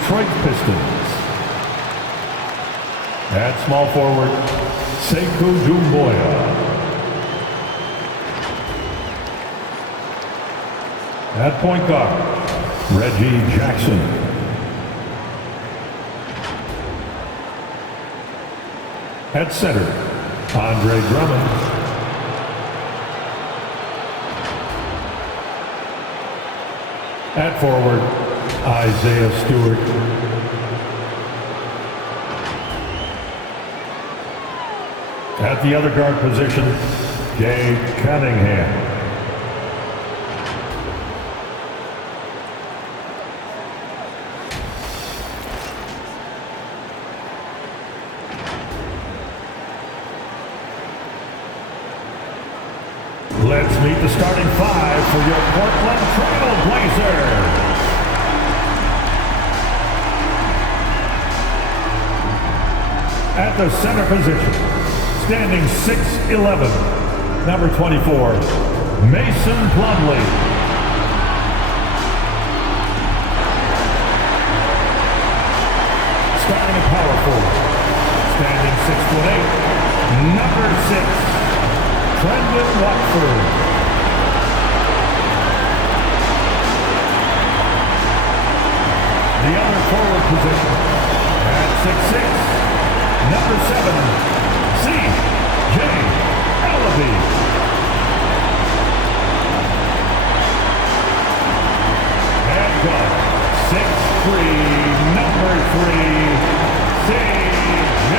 Detroit Pistons. At small forward, Sekou Doumbouya. At point guard, Reggie Jackson. At center, Andre Drummond. At forward, Isaiah Stewart. At the other guard position, Jay Cunningham. Let's meet the starting five for your Portland Trail Blazers. At the center position, standing 6'11", number 24, Mason Plumlee. Starting power forward, standing 6'8", number 6, Trendon Watford. The other forward position at 6'6", number 7, C.J. Elleby. And guard, 6'3", number 3, C.J.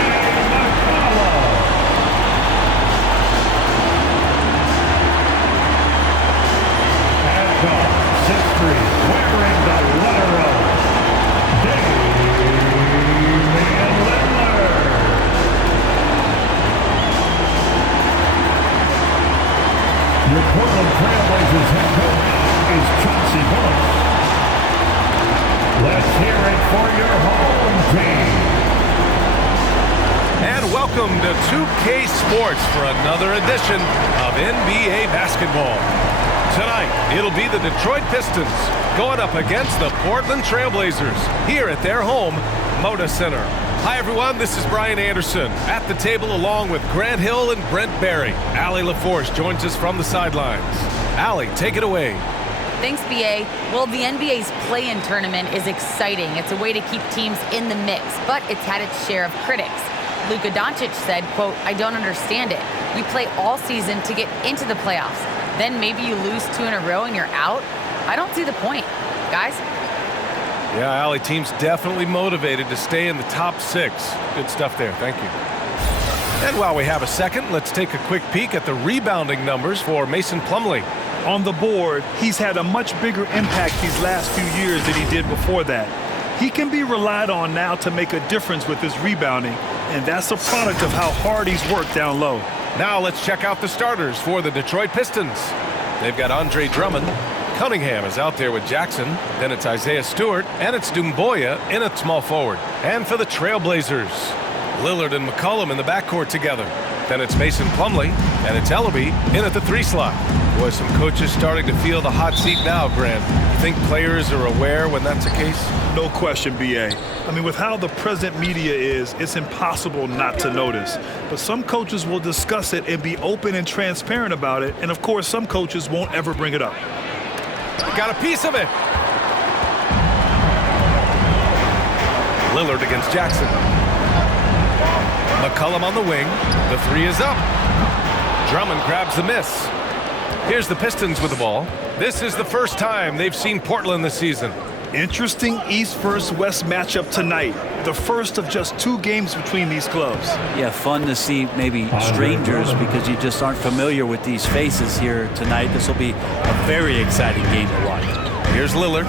McCollum. And guard, 6'3", wearing the letter O, your Portland Trail Blazers head coach is Chauncey Billups. Let's hear it for your home team. And welcome to 2K Sports for another edition of NBA basketball. Tonight, it'll be the Detroit Pistons going up against the Portland Trail Blazers here at their home, Moda Center. Hi, everyone. This is Brian Anderson at the table along with Grant Hill and Brent Barry. Allie LaForce joins us from the sidelines. Allie, take it away. Thanks, BA. Well, the NBA's play-in tournament is exciting. It's a way to keep teams in the mix, but it's had its share of critics. Luka Doncic said, quote, "I don't understand it. You play all season to get into the playoffs. Then maybe you lose 2 in a row and you're out? I don't see the point." Guys? Yeah, Allie, team's definitely motivated to stay in the top 6. Good stuff there. Thank you. And while we have a second, let's take a quick peek at the rebounding numbers for Mason Plumlee. On the board, he's had a much bigger impact these last few years than he did before that. He can be relied on now to make a difference with his rebounding, and that's a product of how hard he's worked down low. Now let's check out the starters for the Detroit Pistons. They've got Andre Drummond. Cunningham is out there with Jackson. Then it's Isaiah Stewart, and it's Doumbouya in at small forward. And for the Trailblazers, Lillard and McCollum in the backcourt together. Then it's Mason Plumlee, and it's Elleby in at the 3 slot. Boy, some coaches starting to feel the hot seat now, Grant. You think players are aware when that's the case? No question, BA. I mean, with how the present media is, it's impossible not to notice. But some coaches will discuss it and be open and transparent about it, and of course, some coaches won't ever bring it up. Got a piece of it. Lillard against Jackson. McCollum on the wing. The 3 is up. Drummond grabs the miss. Here's the Pistons with the ball. This is the first time they've seen Portland this season. Interesting East versus West matchup tonight. The first of just 2 games between these clubs. Yeah, fun to see maybe strangers because you just aren't familiar with these faces here tonight. This will be a very exciting game to watch. Here's Lillard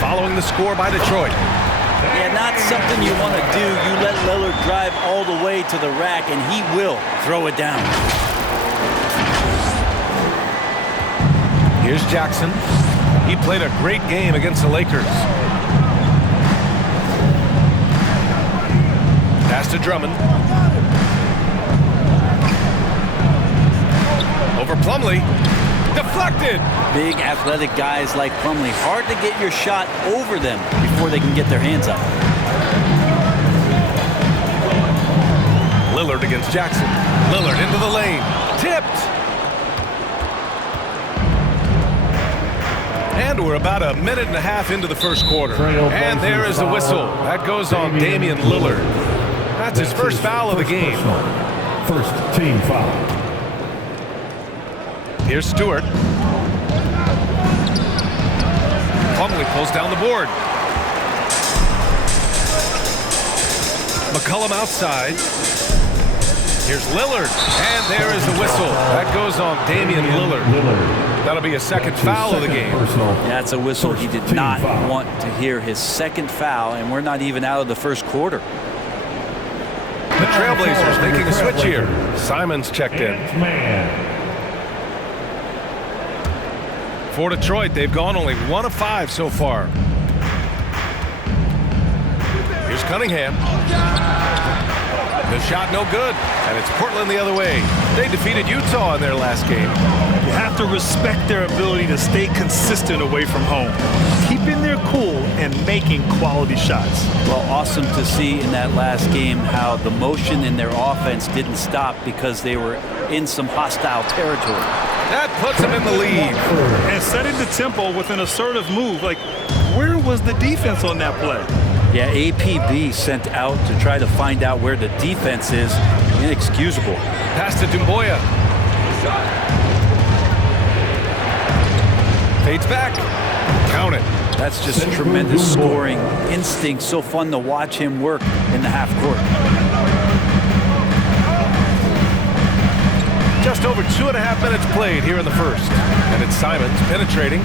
following the score by Detroit. Yeah, not something you want to do. You let Lillard drive all the way to the rack, and he will throw it down. Here's Jackson. He played a great game against the Lakers. Pass to Drummond. Over Plumlee. Deflected! deflected. Big athletic guys like Plumlee. Hard to get your shot over them before they can get their hands up. Lillard against Jackson. Lillard into the lane. Tipped. And we're about a minute and a half into the first quarter. And there is the whistle. That goes on Damian Lillard. That's his first foul of the game. First team foul. Here's Stewart. Plumlee pulls down the board. McCollum outside. Here's Lillard. And there is the whistle. That goes on Damian Lillard. That'll be a second foul of the game. That's a whistle. He did not want to hear his second foul, and we're not even out of the first quarter. The Trailblazers making a switch here. Simons checked in. For Detroit, they've gone only 1 of 5 so far. Here's Cunningham. The shot no good, and it's Portland the other way. They defeated Utah in their last game. You have to respect their ability to stay consistent away from home, keeping their cool and making quality shots. Well, awesome to see in that last game how the motion in their offense didn't stop because they were in some hostile territory. That puts them in the lead. And setting the tempo with an assertive move. Like, where was the defense on that play? Yeah, APB sent out to try to find out where the defense is. Inexcusable. Pass to Dumboya. Fades back. Count it. That's just tremendous scoring instinct. So fun to watch him work in the half court. Just over 2.5 minutes played here in the first. And it's Simons penetrating.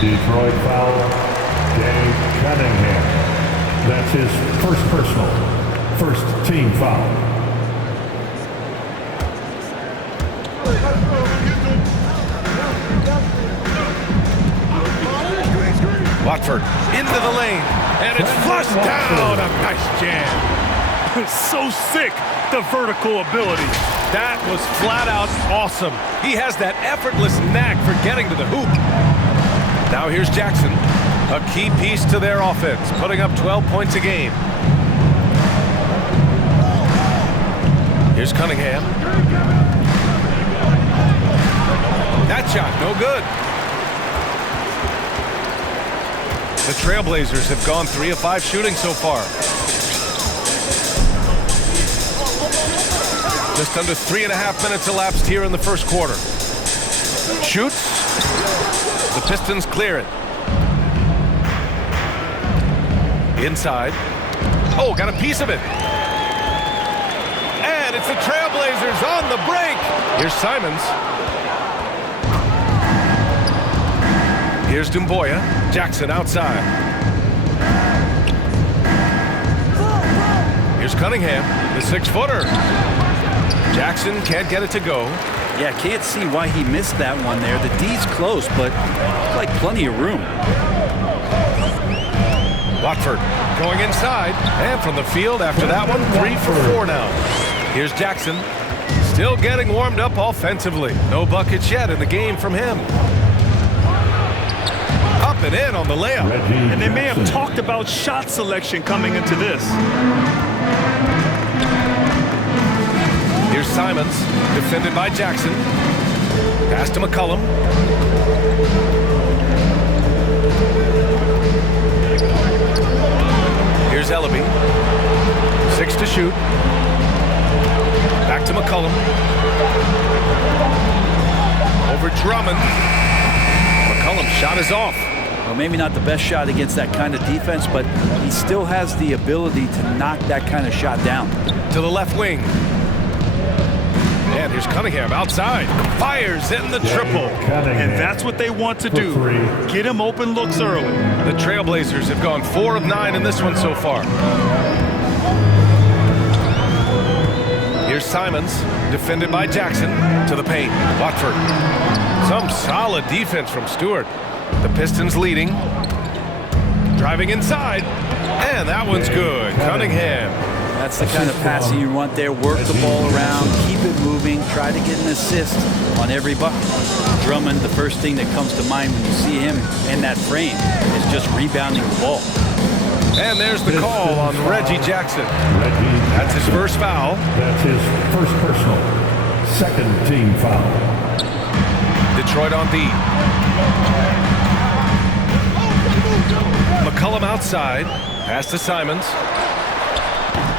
Detroit foul, Dave Cunningham. That's his first personal. First team foul. Watford into the lane, and it's flushed down. A nice jam. So sick, the vertical ability. That was flat out awesome. He has that effortless knack for getting to the hoop. Now here's Jackson, a key piece to their offense, putting up 12 points a game. Here's Cunningham. That shot, no good. The Trailblazers have gone 3 of 5 shooting so far. Just under 3.5 minutes elapsed here in the first quarter. Shoots. The Pistons clear it. Inside. Oh, got a piece of it. And it's the Trailblazers on the break. Here's Simons. Here's Dumboya. Jackson outside. Here's Cunningham, the 6-footer. Jackson can't get it to go. Yeah, can't see why he missed that one there. The D's close, but like plenty of room. Watford going inside, and from the field after that one, 3 for 4 now. Here's Jackson, still getting warmed up offensively. No buckets yet in the game from him. Up and in on the layup. And they may have talked about shot selection coming into this. Here's Simons, defended by Jackson. Pass to McCollum. Here's Elleby. 6 to shoot. Back to McCollum. Over Drummond. McCollum's shot is off. Well, maybe not the best shot against that kind of defense, but he still has the ability to knock that kind of shot down. To the left wing. And here's Cunningham outside. Fires in the triple. And that's what they want to do. Get him open looks early. The Trailblazers have gone 4 of 9 in this one so far. Here's Simons, defended by Jackson, to the paint. Watford. Some solid defense from Stewart. The Pistons leading. Driving inside. And that one's good. Cunningham. That's the kind of passing you want there. Work the ball around, keep it moving, try to get an assist on every bucket. Drummond, the first thing that comes to mind when you see him in that frame is just rebounding the ball. And there's the call on Reggie Jackson. That's his first foul. That's his first personal. Second team foul. Detroit on D. McCollum outside. Pass to Simons.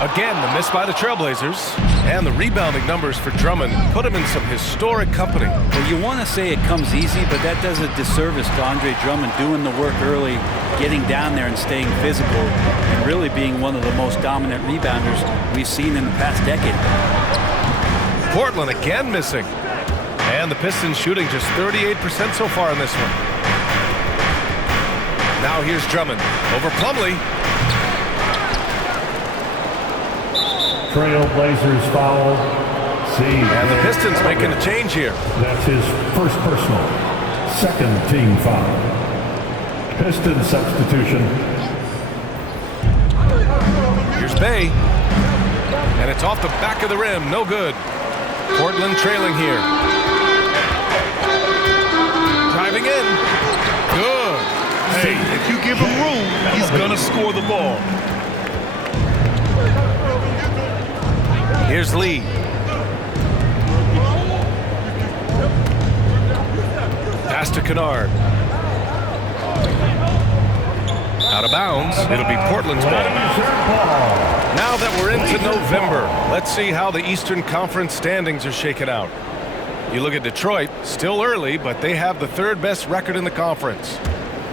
Again, the miss by the Trailblazers. And the rebounding numbers for Drummond put him in some historic company. Well, you want to say it comes easy, but that does a disservice to Andre Drummond doing the work early, getting down there and staying physical, and really being one of the most dominant rebounders we've seen in the past decade. Portland again missing. And the Pistons shooting just 38% so far in this one. Now here's Drummond over Plumlee. Trailblazers foul. And the Pistons making a change here. That's his first personal. Second team foul. Pistons substitution. Here's Bay. And it's off the back of the rim. No good. Portland trailing here. Driving in. Good. Hey, if you give him room, he's going to score the ball. Here's Lee. Pass to Kennard. Out of bounds. It'll be Portland's ball. Now that we're into November, let's see how the Eastern Conference standings are shaken out. You look at Detroit, still early, but they have the third best record in the conference.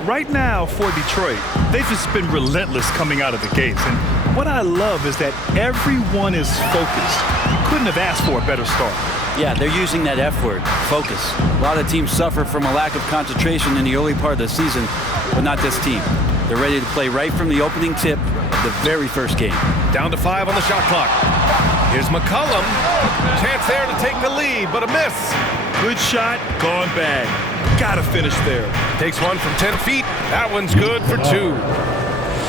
Right now for Detroit, they've just been relentless coming out of the gates. And what I love is that everyone is focused. You couldn't have asked for a better start. Yeah, they're using that F word, focus. A lot of teams suffer from a lack of concentration in the early part of the season, but not this team. They're ready to play right from the opening tip of the very first game. Down to 5 on the shot clock. Here's McCollum. Chance there to take the lead, but a miss. Good shot, gone bad. Gotta finish there. Takes one from 10 feet. That one's good for 2.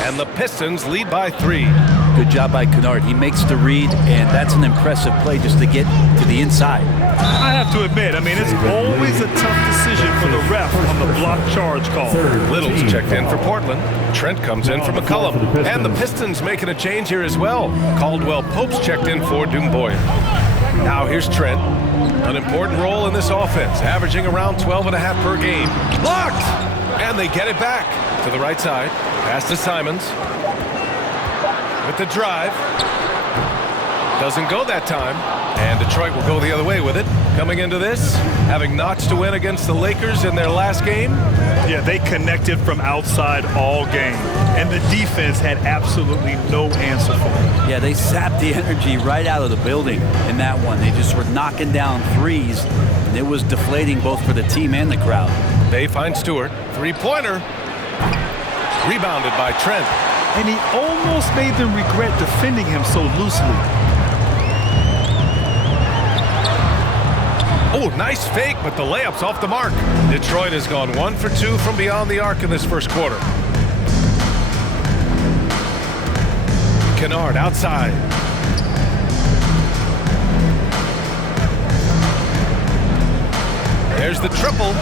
And the Pistons lead by 3. Good job by Kennard. He makes the read, and that's an impressive play just to get to the inside. I have to admit, it's always a tough decision for the ref on the block charge call. Little's checked in for Portland. Trent comes in for McCollum. And the Pistons making a change here as well. Caldwell Pope's checked in for Dumboya. Now here's Trent. An important role in this offense, averaging around 12.5 per game. Blocked! And they get it back to the right side. Pass to Simons. With the drive. Doesn't go that time. And Detroit will go the other way with it. Coming into this, having notched to win against the Lakers in their last game. Yeah, they connected from outside all game. And the defense had absolutely no answer for it. Yeah, they sapped the energy right out of the building in that one. They just were knocking down threes, and it was deflating both for the team and the crowd. They find Stewart. Three-pointer. Rebounded by Trent. And he almost made them regret defending him so loosely. Oh, nice fake, but the layup's off the mark. Detroit has gone 1 for 2 from beyond the arc in this first quarter. Kennard outside. There's the triple.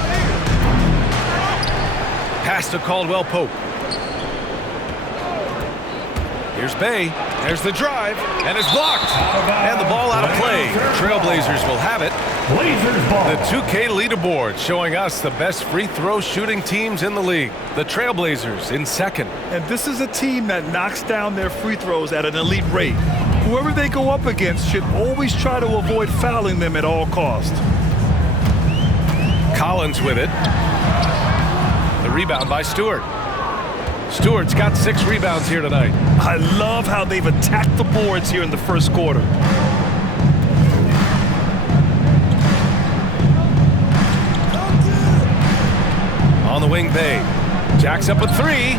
Pass to Caldwell Pope. Here's Bay. There's the drive, and it's blocked. And the ball out of play. Trailblazers will have it. Blazers ball. The 2K leaderboard showing us the best free throw shooting teams in the league. The Trailblazers in second. And this is a team that knocks down their free throws at an elite rate. Whoever they go up against should always try to avoid fouling them at all costs. Collins with it. The rebound by Stewart. Stewart's got 6 rebounds here tonight. I love how they've attacked the boards here in the first quarter. On the wing, Bay. Jacks up a 3.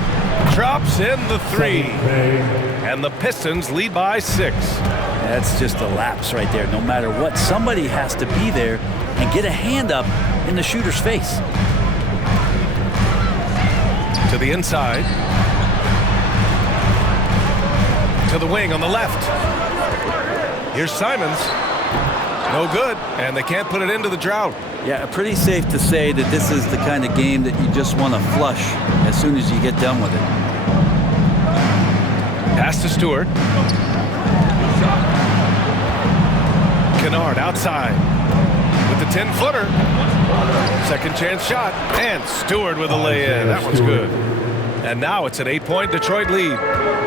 Drops in the 3. And the Pistons lead by 6. That's just a lapse right there. No matter what, somebody has to be there and get a hand up in the shooter's face. To the inside. To the wing on the left. Here's Simons. No good, and they can't put it into the drought. Yeah, pretty safe to say that this is the kind of game that you just want to flush as soon as you get done with it. Pass to Stewart. Kennard outside with the 10-footer. Second chance shot, and Stewart with a lay-in. That one's good. And now it's an 8-point Detroit lead.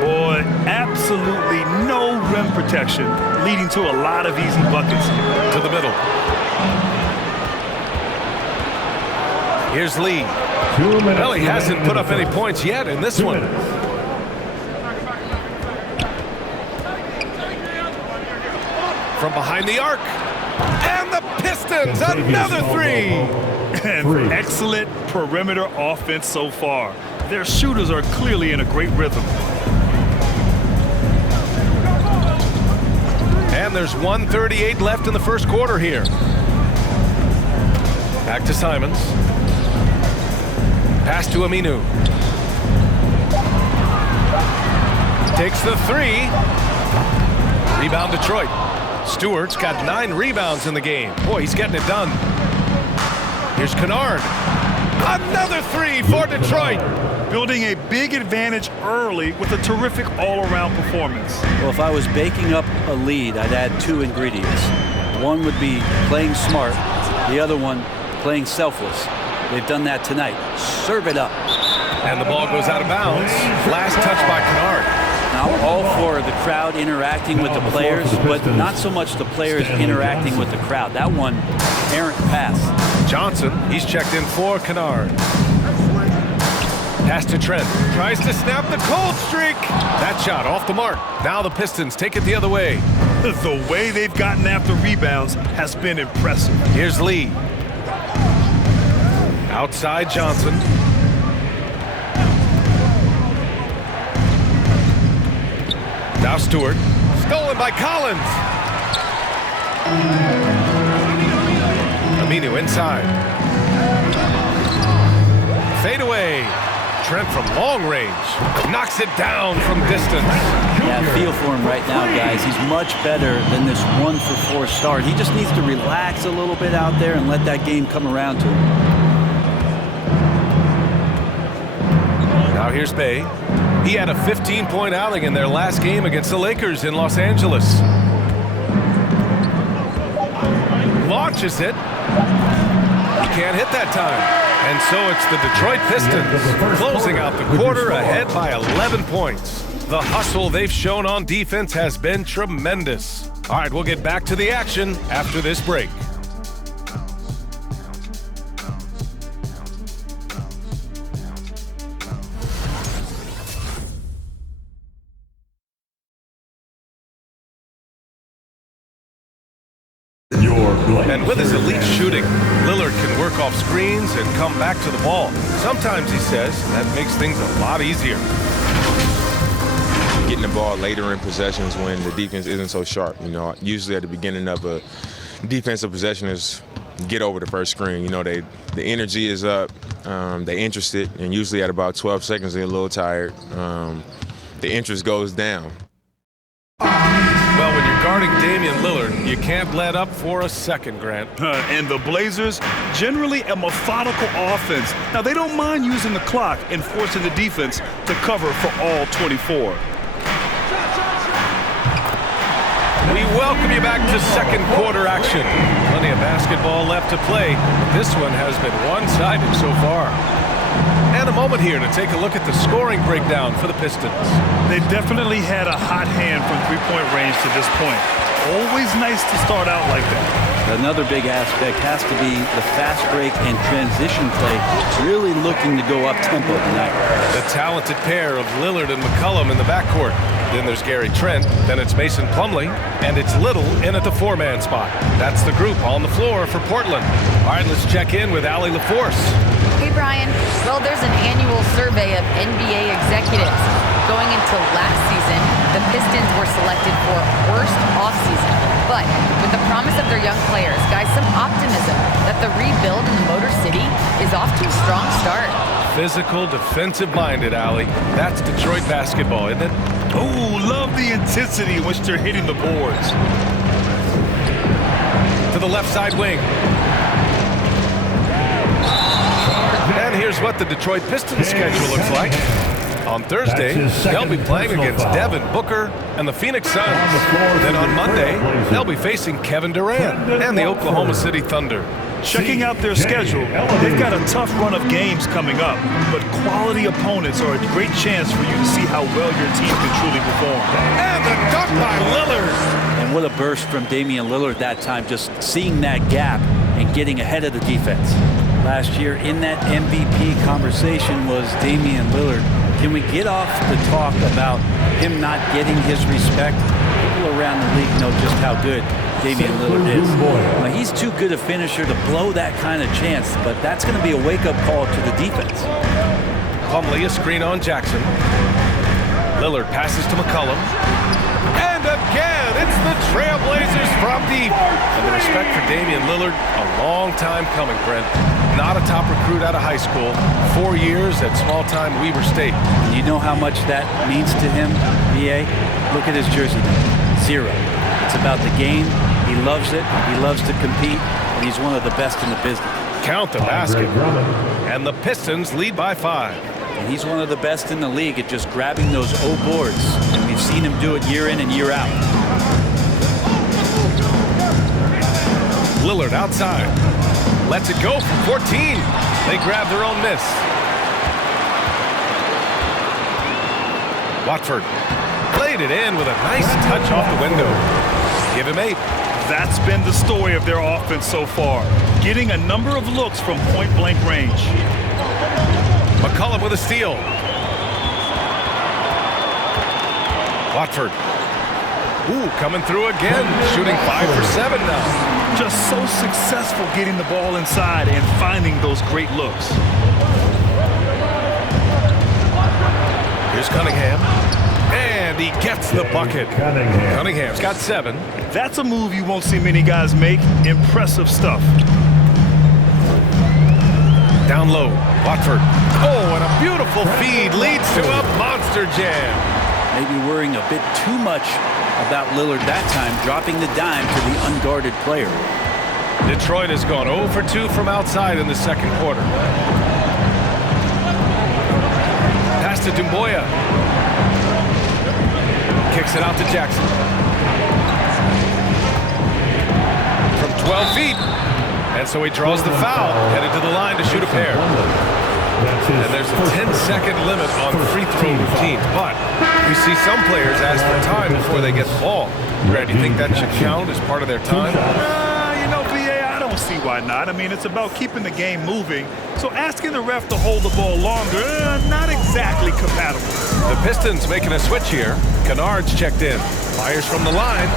Boy, absolutely no rim protection, leading to a lot of easy buckets. To the middle. Here's Lee. Well, he hasn't put up any points yet in this one. From behind the arc. And the Pistons, another three. And excellent perimeter offense so far. Their shooters are clearly in a great rhythm. And there's 1:38 left in the first quarter here. Back to Simons. Pass to Aminu. Takes the three. Rebound Detroit. Stewart's got 9 rebounds in the game. Boy, he's getting it done. Here's Kennard. Another three for Detroit. Building a big advantage early with a terrific all-around performance. Well, if I was baking up a lead, I'd add 2 ingredients. One would be playing smart. The other one, playing selfless. They've done that tonight. Serve it up. And the ball goes out of bounds. Last touch by Kennard. Now, all for the crowd interacting with the players, but not so much the players interacting with the crowd. That one, errant pass. Johnson, he's checked in for Kennard. Pass to Trent. Tries to snap the cold streak. That shot off the mark. Now the Pistons take it the other way. The way they've gotten after rebounds has been impressive. Here's Lee. Outside Johnson. Now Stewart. Stolen by Collins. Aminu inside. Fade away. Trent from long range. Knocks it down from distance. Yeah, feel for him right now, guys. He's much better than this 1-for-4 start. He just needs to relax a little bit out there and let that game come around to him. Now here's Bay. He had a 15-point outing in their last game against the Lakers in Los Angeles. Launches it. He can't hit that time. And so it's the Detroit Pistons closing out the quarter ahead by 11 points. The hustle they've shown on defense has been tremendous. All right, we'll get back to the action after this break. And with his elite shooting, Lillard can work off screens and come back to the ball. Sometimes, he says, that makes things a lot easier. Getting the ball later in possessions when the defense isn't so sharp. You know, usually at the beginning of a defensive possession is get over the first screen. You know, the energy is up, they're interested, and usually at about 12 seconds they're a little tired. The interest goes down. Well, when you're guarding Damian Lillard, you can't let up for a second, Grant. And the Blazers, generally a methodical offense. Now, they don't mind using the clock and forcing the defense to cover for all 24. We welcome you back to second quarter action. Plenty of basketball left to play. This one has been one-sided so far. And a moment here to take a look at the scoring breakdown for the Pistons. They definitely had a hot hand from three-point range to this point. Always nice to start out like that. Another big aspect has to be the fast break and transition play. Really looking to go up-tempo tonight. The talented pair of Lillard and McCollum in the backcourt. Then there's Gary Trent, then it's Mason Plumlee, and it's Little in at the 4-man spot. That's the group on the floor for Portland. All right, let's check in with Allie LaForce. Hey, Brian. Well, there's an annual survey of NBA executives. Going into last season, the Pistons were selected for worst offseason. But with the promise of their young players, guys, some optimism that the rebuild in the Motor City is off to a strong start. Physical, defensive-minded, Allie. That's Detroit basketball, isn't it? Oh, love the intensity in which they're hitting the boards. To the left side wing. And here's what the Detroit Pistons schedule looks like. On Thursday, they'll be playing against Devin Booker and the Phoenix Suns. Then on Monday, they'll be facing Kevin Durant and the Oklahoma City Thunder. Checking out their schedule, they've got a tough run of games coming up, but quality opponents are a great chance for you to see how well your team can truly perform. And the dunk by Lillard. And what a burst from Damian Lillard that time, just seeing that gap and getting ahead of the defense. Last year in that MVP conversation was Damian Lillard. Can we get off the talk about him not getting his respect? People around the league know just how good Damian Lillard is. Now, he's too good a finisher to blow that kind of chance, but that's going to be a wake-up call to the defense. Plumlee, a screen on Jackson. Lillard passes to McCollum. And again, it's the Trailblazers from deep. And the respect for Damian Lillard, a long time coming, Brent. Not a top recruit out of high school. 4 years at small-time Weber State. You know how much that means to him, BA? Look at his jersey number. 0. It's about the game. He loves it. He loves to compete. And he's one of the best in the business. Count the basket. And the Pistons lead by 5. And he's one of the best in the league at just grabbing those O boards. And we've seen him do it year in and year out. Lillard outside. Lets it go from 14. They grab their own miss. Watford played it in with a nice touch off the window. Give him 8. That's been the story of their offense so far, getting a number of looks from point-blank range. McCollum with a steal. Watford. Ooh, coming through again, shooting 5 for 7 now. Just so successful getting the ball inside and finding those great looks. Here's Cunningham. And he gets the bucket. Cunningham's got 7. That's a move you won't see many guys make. Impressive stuff. Down low, Watford. Oh, and a beautiful feed leads to a monster jam. Maybe worrying a bit too much about Lillard that time, dropping the dime to the unguarded player. Detroit has gone 0 for 2 from outside in the second quarter. Pass to Dumboya. Kicks it out to Jackson. From 12 feet. And so he draws the foul, headed to the line to shoot a pair. And there's a 10-second limit on free throw routine. But we see some players ask for time before they get the ball. Brad, do you think that should count as part of their time? You know, VA, I don't see why not. I mean, it's about keeping the game moving. So asking the ref to hold the ball longer, not exactly compatible. The Pistons making a switch here. Kennard's checked in. Fires from the line.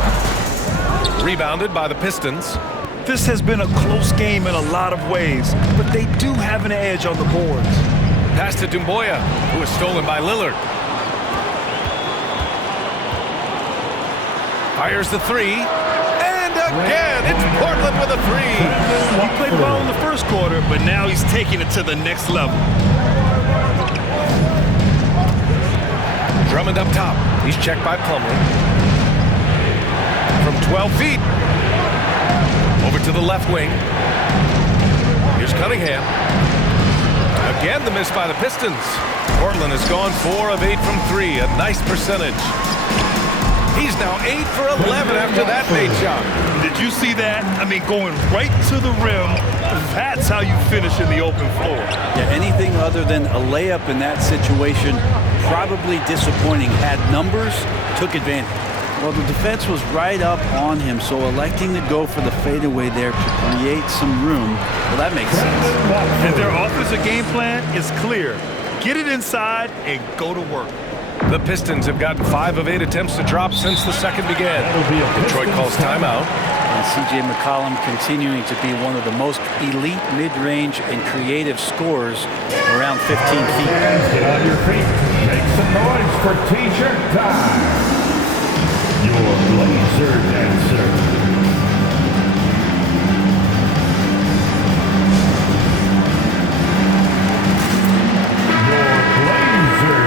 Rebounded by the Pistons. This has been a close game in a lot of ways, but they do have an edge on the boards. Pass to Dumboya, who is stolen by Lillard. Fires the 3. And again, it's Portland with a 3. He played well in the first quarter, but now he's taking it to the next level. Drummond up top. He's checked by Plumlee. From 12 feet. Over to the left wing. Here's Cunningham. Again, the miss by the Pistons. Portland has gone 4 of 8 from 3. A nice percentage. He's now 8 for 11 after that made shot. Did you see that? I mean, going right to the rim. That's how you finish in the open floor. Yeah, anything other than a layup in that situation, probably disappointing. Had numbers, took advantage. Well, the defense was right up on him, so electing to go for the fadeaway there to create some room, well, that makes sense. And their offensive game plan is clear. Get it inside and go to work. The Pistons have gotten 5 of 8 attempts to drop since the second began. Detroit calls timeout. And C.J. McCollum continuing to be one of the most elite mid-range and creative scorers around 15 feet. Get on your feet. Make some noise for T-shirt time. Your Blazer dancer.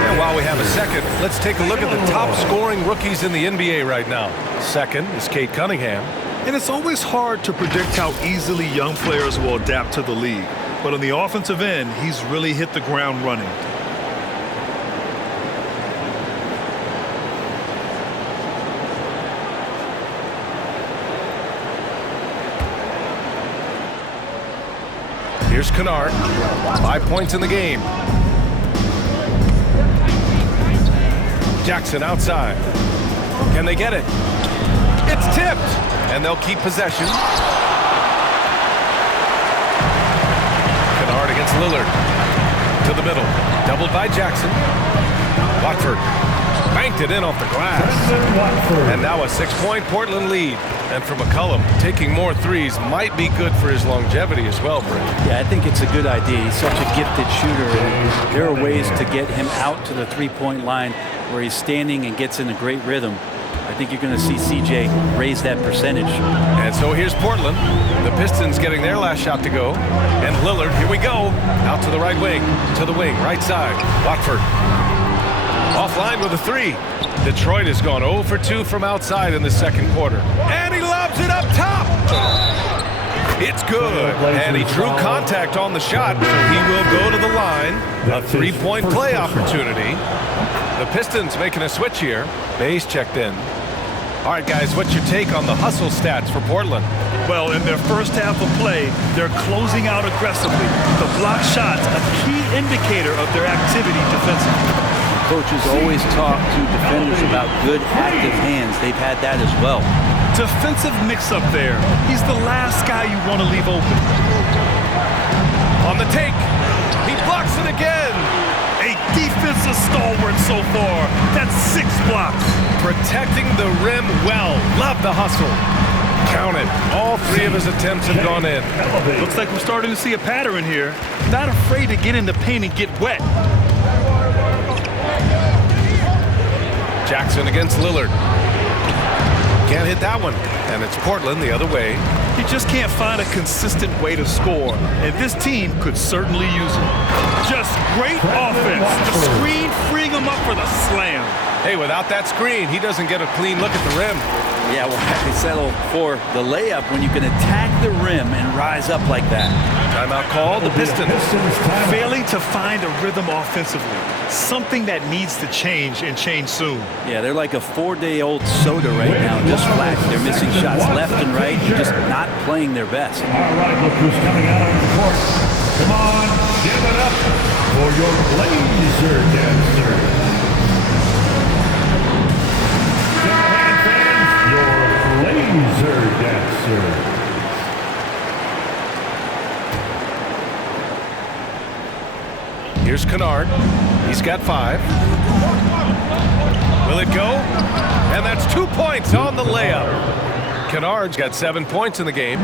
And while we have a second, Let's take a look at the top scoring rookies in the NBA right now. Second is Cade Cunningham. And it's always hard to predict how easily young players will adapt to the league. But on the offensive end, he's really hit the ground running. Here's Kennard. 5 points in the game. Jackson outside. Can they get it? It's tipped, and they'll keep possession. Kennard against Lillard. To the middle. Doubled by Jackson. Watford banked it in off the glass. And now a 6-point Portland lead. And for McCollum, taking more threes might be good for his longevity as well, Brent. Yeah, I think it's a good idea. He's such a gifted shooter. And there are ways to get him out to the three-point line where he's standing and gets in a great rhythm. I think you're going to see CJ raise that percentage. And so here's Portland. The Pistons getting their last shot to go. And Lillard, here we go. Out to the right wing, to the wing, right side. Watford. Offline with a three. Detroit has gone 0 for 2 from outside in the second quarter. And he lobs it up top. It's good. And he drew contact on the shot. He will go to the line. A three-point play opportunity. The Pistons making a switch here. Bayes checked in. All right, guys, what's your take on the hustle stats for Portland? Well, in their first half of play, they're closing out aggressively. The block shots, a key indicator of their activity defensively. Coaches always talk to defenders about good active hands. They've had that as well. Defensive mix-up there. He's the last guy you want to leave open. On the take. He blocks it again. A defensive stalwart so far. That's 6 blocks. Protecting the rim well. Love the hustle. Count it. All 3 of his attempts have gone in. Looks like we're starting to see a pattern here. Not afraid to get in the paint and get wet. Jackson against Lillard. Can't hit that one. And it's Portland the other way. He just can't find a consistent way to score. And this team could certainly use it. Just great offense. The screen freeing him up for the slam. Hey, without that screen, he doesn't get a clean look at the rim. Yeah, well, I can settle for the layup when you can attack the rim and rise up like that. Timeout called. The Pistons. Failing to find a rhythm offensively. Something that needs to change and change soon. Yeah, they're like a 4-day-old soda right now, just flat. They're missing shots left and right, just not playing their best. All right, look who's coming out on the court. Come on, give it up for your laser dancer. Give a hand, fans, your laser dancer. Here's Kennard. He's got 5. Will it go? And that's 2 points on the layup. Kennard's got 7 points in the game.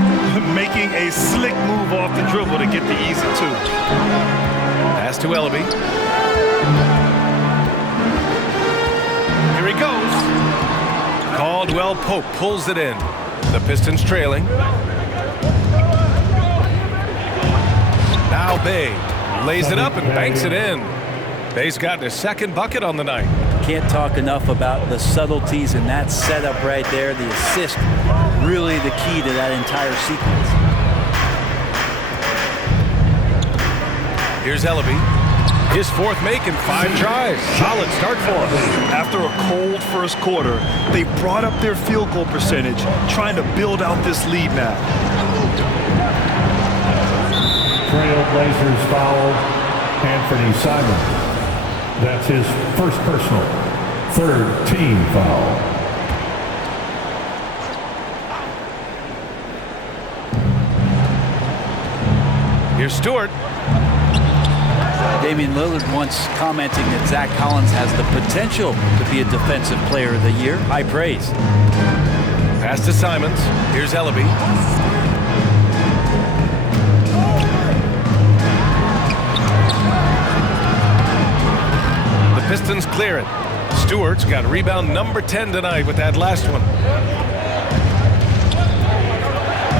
Making a slick move off the dribble to get the easy 2. Pass to Elleby. Here he goes. Caldwell Pope pulls it in. The Pistons trailing. Now Bay lays it up and banks it in. Bay's got his second bucket on the night. Can't talk enough about the subtleties in that setup right there. The assist, really the key to that entire sequence. Here's Elleby. His 4th make in 5 tries. Solid start for him. After a cold first quarter, they brought up their field goal percentage, trying to build out this lead now. Trailblazers foul Anthony Simon. That's his first personal, 3rd team foul. Here's Stewart. Damian Lillard once commenting that Zach Collins has the potential to be a defensive player of the year. High praise. Pass to Simons. Here's Elleby. Pistons clear it. Stewart's got rebound number 10 tonight with that last one.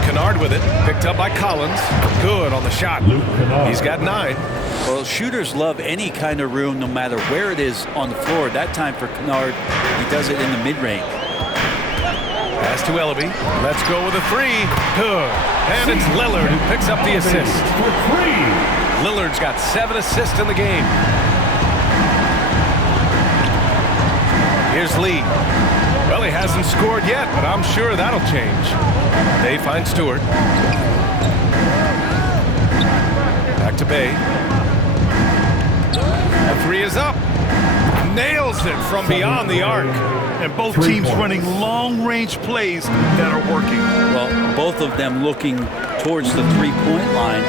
Kennard with it. Picked up by Collins. Good on the shot. He's got 9. Well, shooters love any kind of room, no matter where it is on the floor. That time for Kennard, he does it in the mid-range. Pass to Elleby. Let's go with a three. Good. And it's Lillard who picks up the assist. For three. Lillard's got 7 assists in the game. Here's Lee. Well, he hasn't scored yet, but I'm sure that'll change. They find Stewart. Back to Bay. The three is up. Nails it from beyond the arc. And both teams running long-range plays that are working. Well, both of them looking towards the three-point line,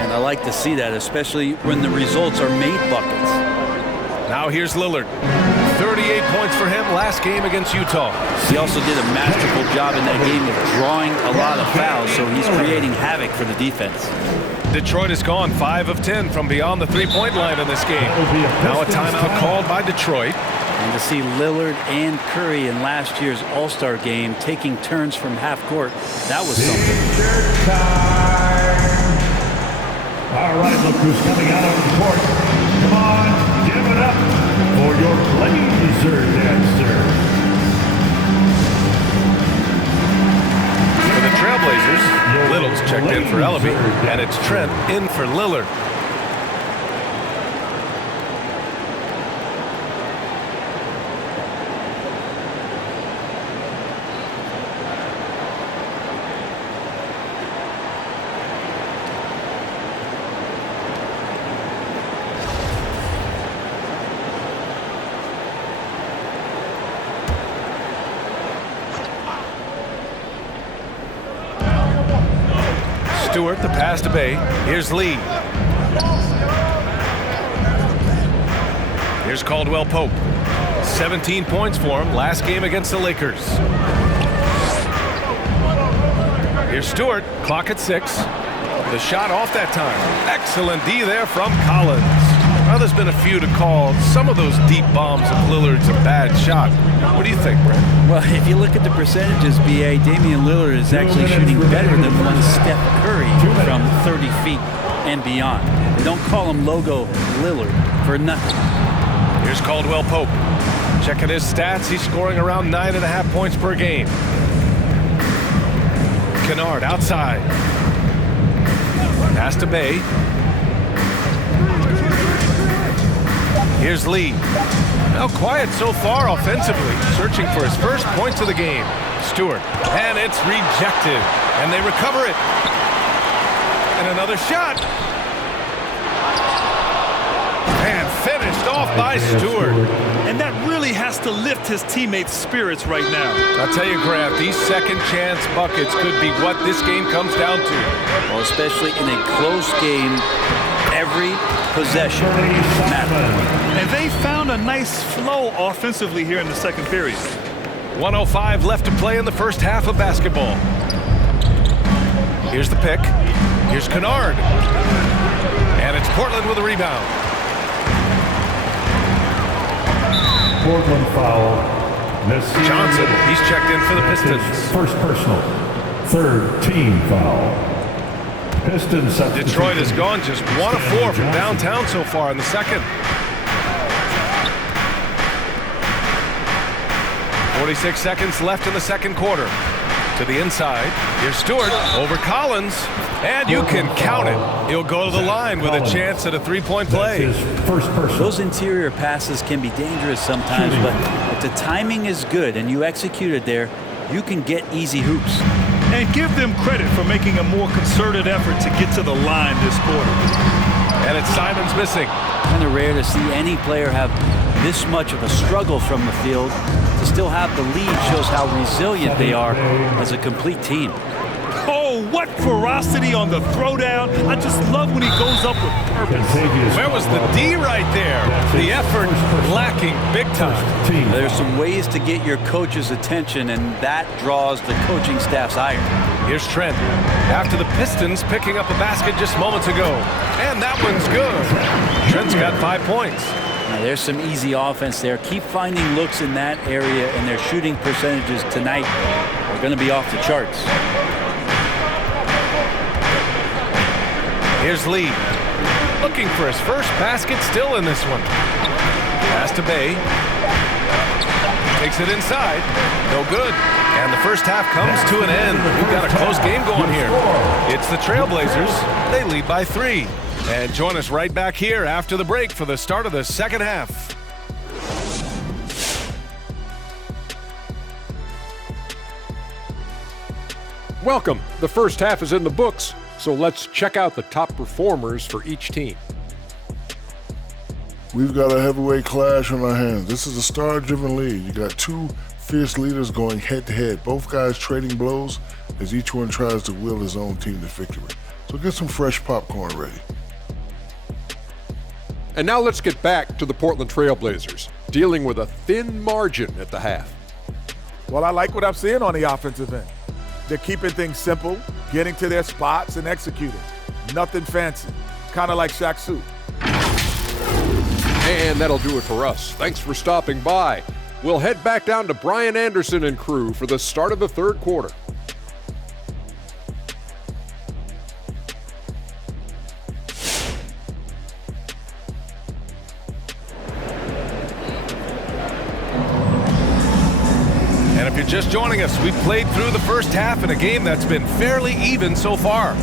and I like to see that, especially when the results are made buckets. Now here's Lillard. 38 points for him last game against Utah. He also did a masterful job in that game of drawing a lot of fouls, so he's creating havoc for the defense. Detroit has gone 5 of 10 from beyond the three-point line in this game. Now a timeout called by Detroit. And to see Lillard and Curry in last year's All-Star game taking turns from half court, that was something. Time. All right, look who's coming out on the court. Come on, give it up for your Blazer dancer. For the Trailblazers, Little's checked in for Elleby, and it's Trent in for Lillard. Stewart, the pass to Bay. Here's Lee. Here's Caldwell Pope. 17 points for him last game against the Lakers. Here's Stewart, clock at 6. The shot off that time. Excellent D there from Collins. Now there's been a few to call some of those deep bombs of Lillard's a bad shot. What do you think, Brent? Well, if you look at the percentages, B.A., Damian Lillard is actually shooting better than one Steph Curry from 30 feet and beyond. They don't call him Logo Lillard for nothing. Here's Caldwell Pope. Checking his stats, he's scoring around 9.5 points per game. Kennard outside. Pass to Bay. Here's Lee. Now quiet so far offensively, searching for his first points of the game. Stewart, and it's rejected, and they recover it. And another shot. And finished off by Stewart. And that really has to lift his teammates' spirits right now. I'll tell you, Grant, these second chance buckets could be what this game comes down to. Well, especially in a close game, every possession matters. And they found a nice flow offensively here in the second period. 1:05 left to play in the first half of basketball. Here's the pick. Here's Kennard. And it's Portland with a rebound. Portland foul. Johnson, he's checked in for the Pistons. First personal. Third team foul. Pistons substitution. Detroit has gone just 1 of 4 from downtown so far in the second. 46 seconds left in the second quarter. To the inside. Here's Stewart over Collins. And you can count it. He'll go to the line with a chance at a three-point play. First person. Those interior passes can be dangerous sometimes, but if the timing is good and you execute it there, you can get easy hoops. And give them credit for making a more concerted effort to get to the line this quarter. And it's Simons missing. Kind of rare to see any player have this much of a struggle from the field. To still have the lead shows how resilient they are as a complete team. Oh, what ferocity on the throwdown. I just love when he goes up with purpose. Where was the D right there? The effort lacking big time. There's some ways to get your coach's attention, and that draws the coaching staff's ire. Here's Trent. After the Pistons picking up a basket just moments ago. And that one's good. Trent's got 5 points. Now, there's some easy offense there. Keep finding looks in that area, and their shooting percentages tonight are going to be off the charts. Here's Lee. looking for his first basket still in this one. Pass to Bay. Takes it inside. No good. And the first half comes to an end. We've got a close game going here. It's the Trailblazers. They lead by 3. And join us right back here after the break for the start of the second half. Welcome. The first half is in the books, so let's check out the top performers for each team. We've got a heavyweight clash on our hands. This is a star-driven league. You got two fierce leaders going head-to-head, both guys trading blows as each one tries to will his own team to victory. So get some fresh popcorn ready. And now let's get back to the Portland Trailblazers, dealing with a thin margin at the half. Well, I like what I'm seeing on the offensive end. They're keeping things simple, getting to their spots and executing. Nothing fancy, kind of like Shaq Suit. And that'll do it for us. Thanks for stopping by. We'll head back down to Brian Anderson and crew for the start of the third quarter. And if you're just joining us, we've played through the first half in a game that's been fairly even so far.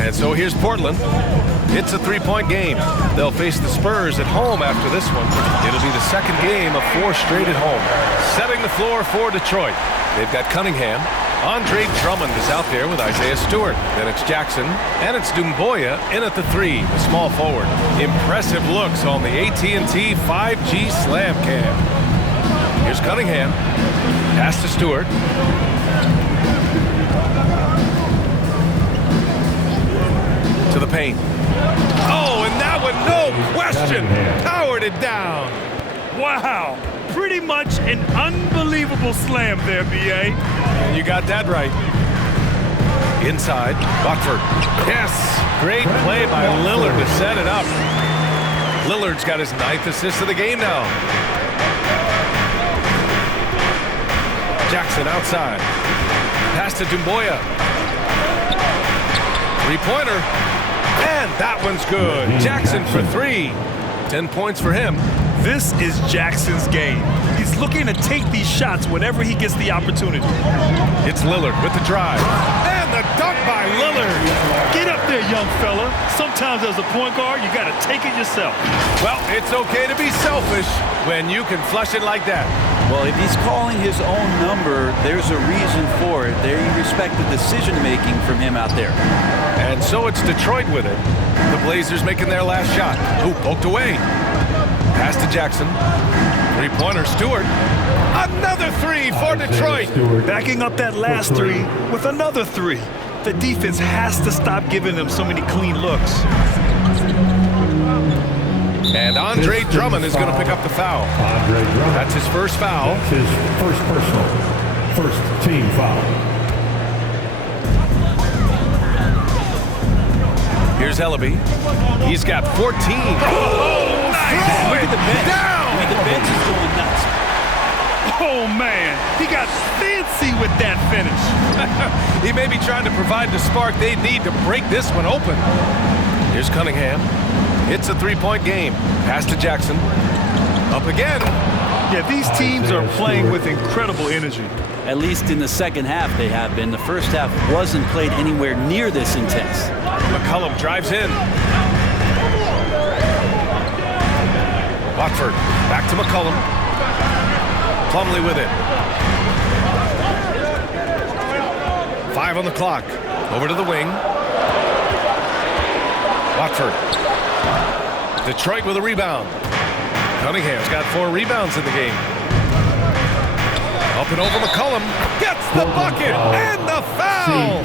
And so here's Portland. It's a three-point game. They'll face the Spurs at home after this one. It'll be the second game of 4 straight at home. Setting the floor for Detroit. They've got Cunningham. Andre Drummond is out there with Isaiah Stewart. Then it's Jackson, and it's Dumboya in at the 3, the small forward. Impressive looks on the AT&T 5G Slam Cam. Here's Cunningham. Pass to Stewart. To the paint. Oh, and that one, no question, powered it down. Wow, pretty much an unbelievable slam there, B.A. And you got that right. Inside, Watford. Yes, great play by Lillard to set it up. Lillard's got his 9th assist of the game now. Jackson outside. Pass to Dumboya. 3-pointer. And that one's good. Jackson for 3. 10 points for him. This is Jackson's game. He's looking to take these shots whenever he gets the opportunity. It's Lillard with the drive. And the dunk by Lillard. Get up there, young fella. Sometimes as a point guard, you got to take it yourself. Well, it's okay to be selfish when you can flush it like that. Well, if he's calling his own number, there's a reason for it. They respect the decision-making from him out there. And so it's Detroit with it. The Blazers making their last shot. Ooh, poked away. Pass to Jackson. 3-pointer, Stewart. Another 3 for Detroit. Backing up that last 3 with another 3. The defense has to stop giving them so many clean looks. And Andre Drummond is going to pick up the foul. Andre Drummond. That's his first foul. That's his first personal. First team foul. Here's Elleby. He's got 14. Oh, nice. Look at the bench. Down. The bench is going nuts. Oh, man. He got fancy with that finish. He may be trying to provide the spark they need to break this one open. Here's Cunningham. It's a 3-point game. Pass to Jackson. Up again. Yeah, these teams are playing with incredible energy. At least in the second half they have been. The first half wasn't played anywhere near this intense. McCollum drives in. Watford back to McCollum. Plumlee with it. 5 on the clock. Over to the wing. Watford. Detroit with a rebound. Cunningham's got 4 rebounds in the game. Up and over McCollum. Gets the bucket and the foul.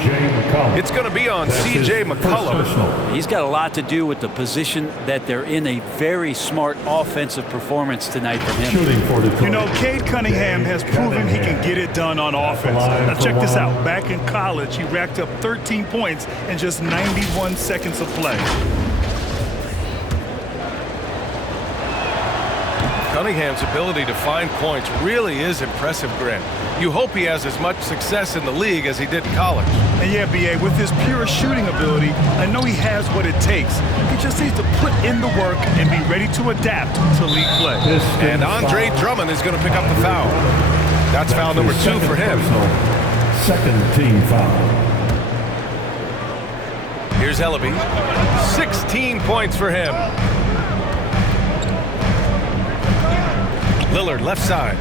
It's going to be on C.J. McCollum. He's got a lot to do with the position that they're in. A very smart offensive performance tonight from him. You know, Cade Cunningham has proven he can get it done on offense. Now check this out. Back in college, he racked up 13 points in just 91 seconds of play. Cunningham's ability to find points really is impressive, Grant. You hope he has as much success in the league as he did in college. And yeah, B.A., with his pure shooting ability, I know he has what it takes. He just needs to put in the work and be ready to adapt to league play. And Andre Drummond is going to pick up the foul. That's foul number 2 for him. Second team foul. Here's Elleby. 16 points for him. Lillard left side.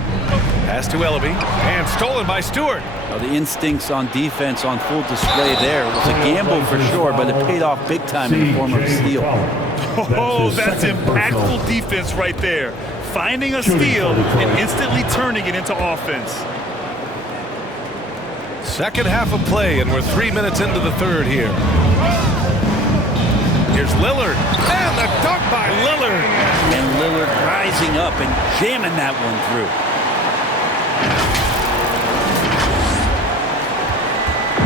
Pass to Elleby. And stolen by Stewart. Well, the instincts on defense on full display there. It was a gamble for sure, but it paid off big time in the form of a steal. Oh, that's impactful defense right there. Finding a steal and instantly turning it into offense. Second half of play, and we're 3 minutes into the third here. Here's Lillard. And the dunk by Lillard. And Lillard rising up and jamming that one through.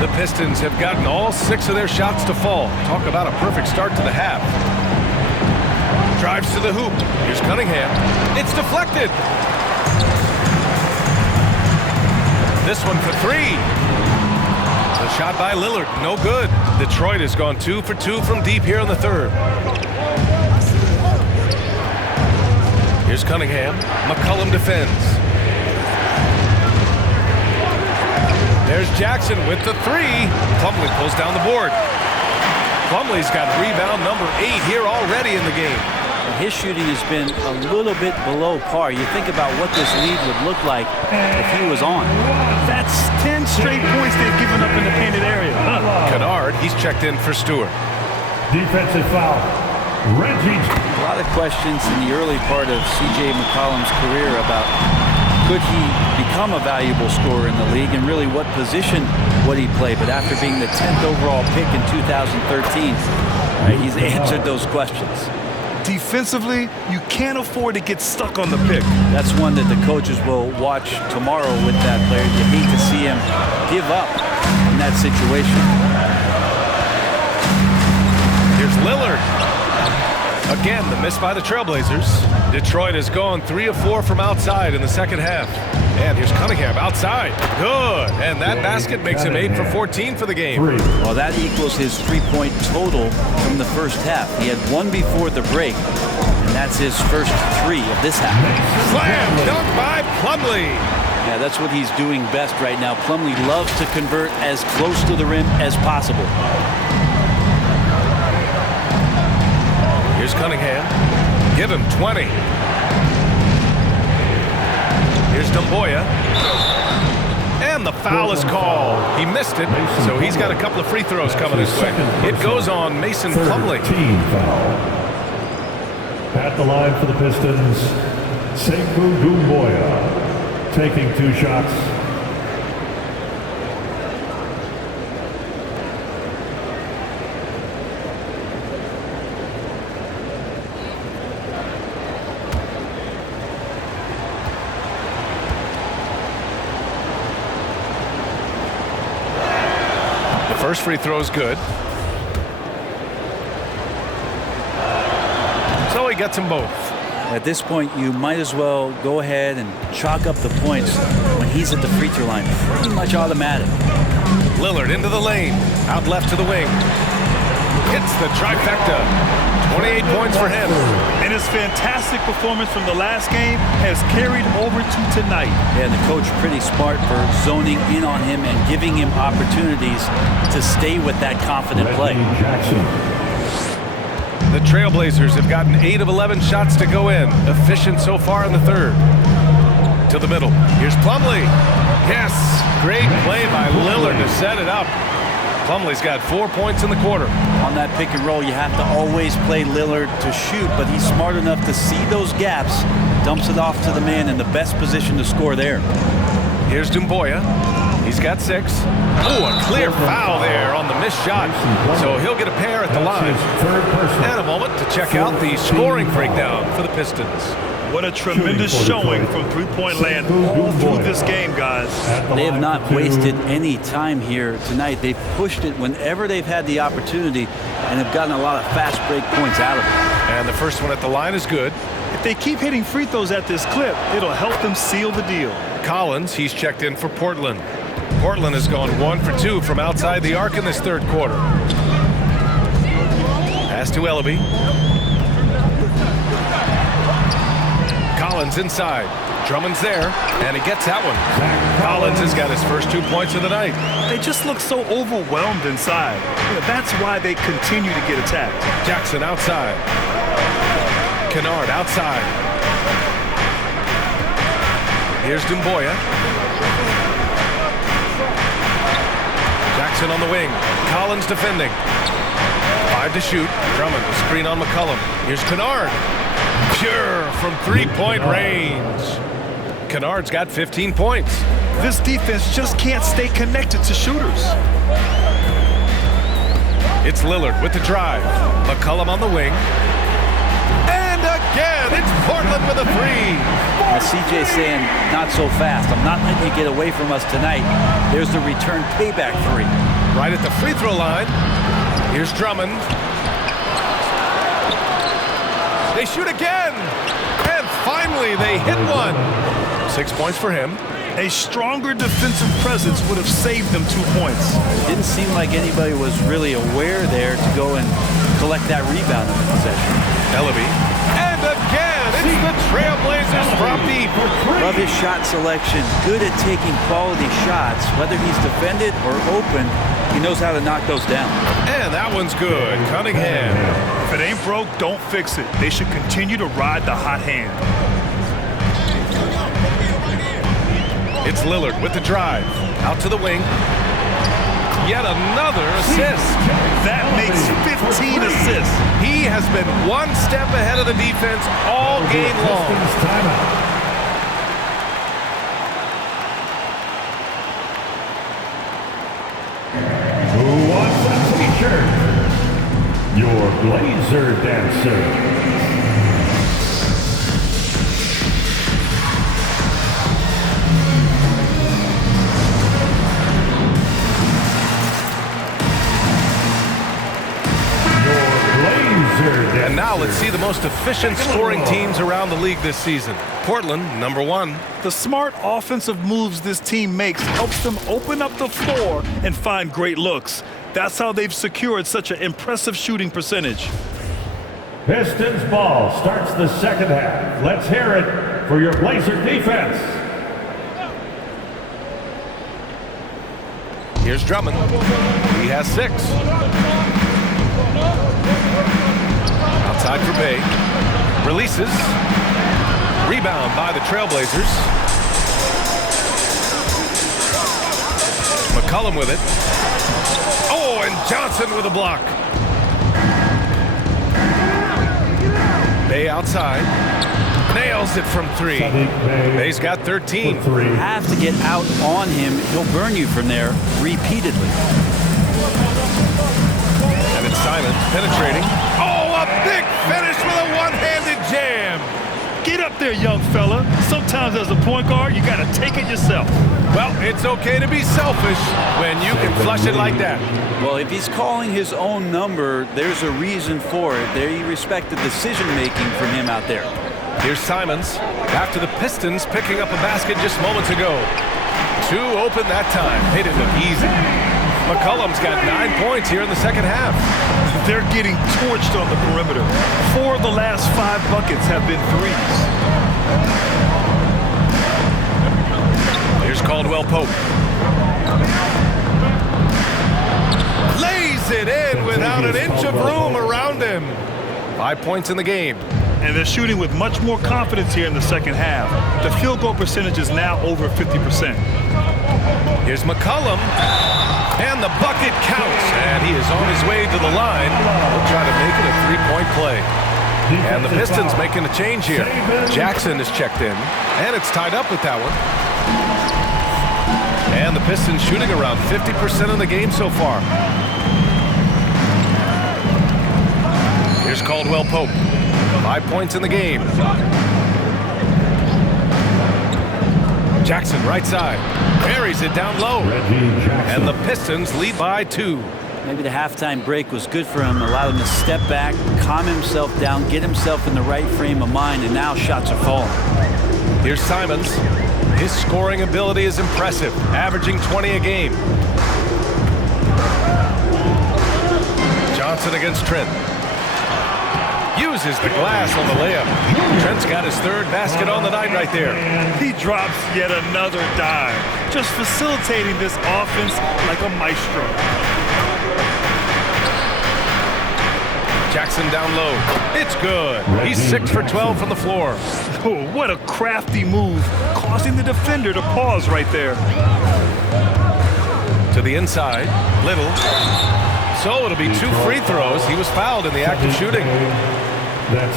The Pistons have gotten all 6 of their shots to fall. Talk about a perfect start to the half. Drives to the hoop. Here's Cunningham. It's deflected. This one for 3. The shot by Lillard, no good. Detroit has gone 2 for 2 from deep here in the third. Here's Cunningham. McCollum defends. There's Jackson with the 3. Plumlee pulls down the board. Plumlee's got rebound number 8 here already in the game. His shooting has been a little bit below par. You think about what this lead would look like if he was on. That's 10 straight points they've given up in the painted area. Kennard, he's checked in for Stewart. Defensive foul. Reggie. A lot of questions in the early part of C.J. McCollum's career about could he become a valuable scorer in the league and really what position would he play. But after being the 10th overall pick in 2013, he's answered those questions. Defensively, you can't afford to get stuck on the pick. That's one that the coaches will watch tomorrow with that player. You hate to see him give up in that situation. Here's Lillard. Again, the miss by the Trailblazers. Detroit has gone 3 of 4 from outside in the second half. And here's Cunningham outside. Good. And that basket makes him 8 for 14 for the game. Well, that equals his 3-point total from the first half. He had 1 before the break, and that's his first 3 of this half. Slam dunk by Plumlee. Yeah, that's what he's doing best right now. Plumlee loves to convert as close to the rim as possible. Here's Cunningham. Give him 20. Here's Dumboya. And the foul is called. He missed it, so he's got a couple of free throws coming his way. It goes on Mason Plumlee. Team foul. At the line for the Pistons, Sekou Doumbouya taking 2 shots. First free throw is good. So he gets them both. At this point, you might as well go ahead and chalk up the points when he's at the free throw line. Pretty much automatic. Lillard into the lane. Out left to the wing. Hits the trifecta. 28 points for him. And his fantastic performance from the last game has carried over to tonight. Yeah, the coach pretty smart for zoning in on him and giving him opportunities to stay with that confident play. The Trailblazers have gotten 8 of 11 shots to go in. Efficient so far in the third. To the middle. Here's Plumlee. Yes, great play by Lillard to set it up. Plumlee's got 4 points in the quarter. On that pick and roll, you have to always play Lillard to shoot, but he's smart enough to see those gaps, dumps it off to the man in the best position to score there. Here's Doumbouya. He's got 6. Oh, a clear foul there on the missed shot. So he'll get a pair at the line. And a moment to check out the scoring breakdown for the Pistons. What a tremendous showing from three-point land all through this game, guys. They have not wasted any time here tonight. They've pushed it whenever they've had the opportunity and have gotten a lot of fast break points out of it. And the first one at the line is good. If they keep hitting free throws at this clip, it'll help them seal the deal. Collins, he's checked in for Portland. Portland has gone 1 for 2 from outside the arc in this third quarter. Pass to Elleby. Collins inside. Drummond's there, and he gets that one. Collins has got his first 2 points of the night. They just look so overwhelmed inside. That's why they continue to get attacked. Jackson outside. Kennard outside. Here's Dumboya. Jackson on the wing. Collins defending. 5 to shoot. Drummond, the screen on McCollum. Here's Kennard. Pure from three-point range. Kennard's got 15 points. This defense just can't stay connected to shooters. It's Lillard with the drive. McCollum on the wing. And again, it's Portland with a three. CJ's saying, not so fast. I'm not letting you get away from us tonight. There's the return payback three. Right at the free throw line. Here's Drummond. They shoot again. And finally, they hit one. 6 points for him. A stronger defensive presence would have saved them 2 points. It didn't seem like anybody was really aware there to go and collect that rebound in the possession. Elleby. And again, it's the Trailblazers from deep. Love his shot selection. Good at taking quality shots. Whether he's defended or open, he knows how to knock those down. And that one's good. Cunningham. If it ain't broke, don't fix it. They should continue to ride the hot hand. It's Lillard with the drive. Out to the wing. Yet another assist. That makes 15 assists. He has been one step ahead of the defense all game long. Who wants a t-shirt? Your Blazer dancer. And now let's see the most efficient scoring teams around the league this season. Portland, number 1. The smart offensive moves this team makes helps them open up the floor and find great looks. That's how they've secured such an impressive shooting percentage. Pistons ball starts the second half. Let's hear it for your Blazer defense. Here's Drummond. He has 6. Outside for Bay. Releases. Rebound by the Trailblazers. McCollum with it. Oh, and Johnson with a block. Bay outside. Nails it from 3. Bay's got 13. Have to get out on him. He'll burn you from there repeatedly. And it's Simons penetrating. Oh, a big finish with a one-handed jam. Get up there, young fella. Sometimes as a point guard, you got to take it yourself. Well, it's okay to be selfish when you can flush it like that. Well, if he's calling his own number, there's a reason for it. They respect the decision-making from him out there. Here's Simons after the Pistons picking up a basket just moments ago. 2 open that time. They didn't look easy. McCollum's got 9 points here in the second half. They're getting torched on the perimeter. 4 of the last 5 buckets have been threes. Here's Caldwell Pope. Lays it in without an inch of room around him. 5 points in the game. And they're shooting with much more confidence here in the second half. The field goal percentage is now over 50%. Here's McCollum. And the bucket counts. And he is on his way to the line. He'll try to make it a 3-point play. And the Pistons making a change here. Jackson is checked in. And it's tied up with that one. And the Pistons shooting around 50% of the game so far. Here's Caldwell Pope. 5 points in the game. Jackson, right side. Buries it down low. And the Pistons lead by 2. Maybe the halftime break was good for him, allowed him to step back, calm himself down, get himself in the right frame of mind, and now shots are falling. Here's Simons. His scoring ability is impressive, averaging 20 a game. Johnson against Trent. Uses the glass on the layup. Trent's got his 3rd basket on the night right there. He drops yet another dime, just facilitating this offense like a maestro. Jackson down low. It's good. He's 6 for 12 from the floor. Oh, what a crafty move, causing the defender to pause right there. To the inside. Little. So it'll be 2 free throws. He was fouled in the act of shooting.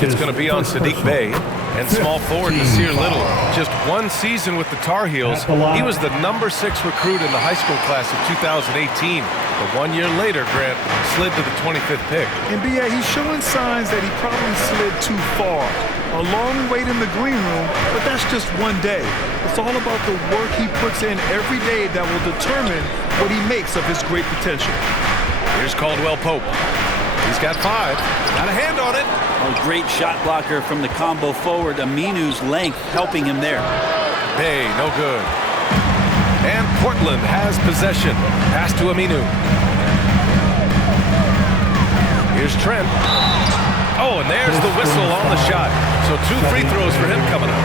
It's going to be on Sadiq Bey and small forward Nasir Little. Just 1 season with the Tar Heels. He was the number 6 recruit in the high school class of 2018. But 1 year later, Grant slid to the 25th pick. NBA, he's showing signs that he probably slid too far. A long wait in the green room, but that's just one day. It's all about the work he puts in every day that will determine what he makes of his great potential. Here's Caldwell Pope. He's got 5. Got a hand on it. A great shot blocker from the combo forward. Aminu's length helping him there. Bey, no good. And Portland has possession. Pass to Aminu. Here's Trent. Oh, and there's the whistle on the shot. So 2 free throws for him coming up.